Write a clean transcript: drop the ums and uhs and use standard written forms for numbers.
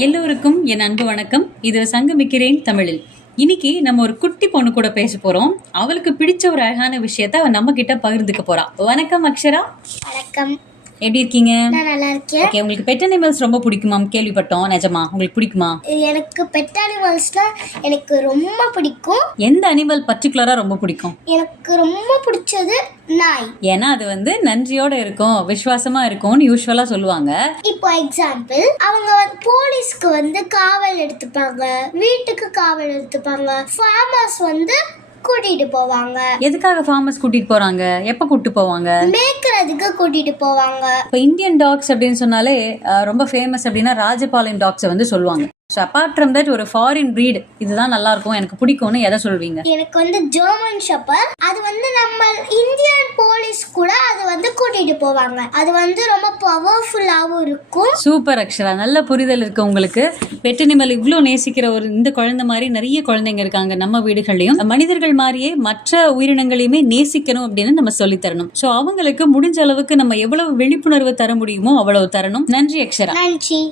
எல்லோருக்கும் என் அன்பு வணக்கம். இது சங்கமிக்கிறேன் தமிழில். இன்னைக்கு நம்ம ஒரு குட்டி பொண்ணு கூட பேச போறோம். அவளுக்கு பிடிச்ச ஒரு அழகான விஷயத்த அவ நம்ம கிட்ட பகிர்ந்துக்க போறா. வணக்கம் அக்ஷரா. வணக்கம். எப்படி இருக்கீங்க? நான் நல்லா இருக்கேன். ஓகே, உங்களுக்கு பெட் அனிமல்ஸ் ரொம்ப பிடிக்குமா? கேள்விப்பட்டோம். நிஜமா உங்களுக்கு பிடிக்குமா? எனக்கு பெட் அனிமல்ஸ்னா எனக்கு ரொம்ப பிடிக்கும். எந்த அனிமல் பர்டிகுலரா ரொம்ப பிடிக்கும்? எனக்கு ரொம்ப பிடிச்சது நாய். ஏன்னா அது வந்து நன்றியோட இருக்கும், விசுவாசமா இருக்கும்னு யூஸ்வலா சொல்லுவாங்க. இப்போ எக்ஸாம்பிள், அவங்க போலீஸ்க்கு வந்து காவல் எடுத்துப்பாங்க, வீட்டுக்கு காவல் எடுத்துப்பாங்க, ஃபார்மர்ஸ் வந்து கூட்டிட்டு போவாங்க. எதுக்காக ஃபார்மர்ஸ் கூட்டிட்டு போறாங்க? எப்ப கூட்டிட்டு போவாங்க? மேய்க்கிறதுக்கு கூட்டிட்டு போவாங்க. இப்போ இந்தியன் டாக்ஸ் அப்படின்னு சொன்னாலே ரொம்ப ஃபேமஸ் அப்படின்னா ராஜபாளையம் டாக்ஸை வந்து சொல்லுவாங்க. ஸோ அப்பார்ட் ஃப்ரம் தட் ஒரு ஃபாரின் ப்ரீட் இதுதான் நல்லா இருக்கும் எனக்கு பிடிக்கும்னு எதை சொல்வீங்க? எனக்கு வந்து ஜெர்மன் ஷெப்பர்ட். அது வந்து நம்ம இந்தியன் போலீஸ் கூட அது வந்து கூட்டிட்டு போவாங்க. அது வந்து ரொம்ப பவர்ஃபுல்லாகவும் இருக்கும். சூப்பர் அக்ஷரா, நல்ல புரிதல் இருக்கு உங்களுக்கு. பெட் அனிமல் இவ்வளோ நேசிக்கிற ஒரு இந்த குழந்தை மாதிரி நிறைய குழந்தைங்க இருக்காங்க நம்ம வீடுகள்லையும். மனிதர்கள் மாதிரியே மற்ற உயிரினங்களையுமே நேசிக்கணும் அப்படின்னு நம்ம சொல்லித் தரணும். ஸோ அவங்களுக்கு முடிஞ்ச அளவுக்கு நம்ம எவ்வளவு விழிப்புணர்வு தர முடியுமோ அவ்வளவு தரணும். நன்றி அக்ஷரா. நன்றி.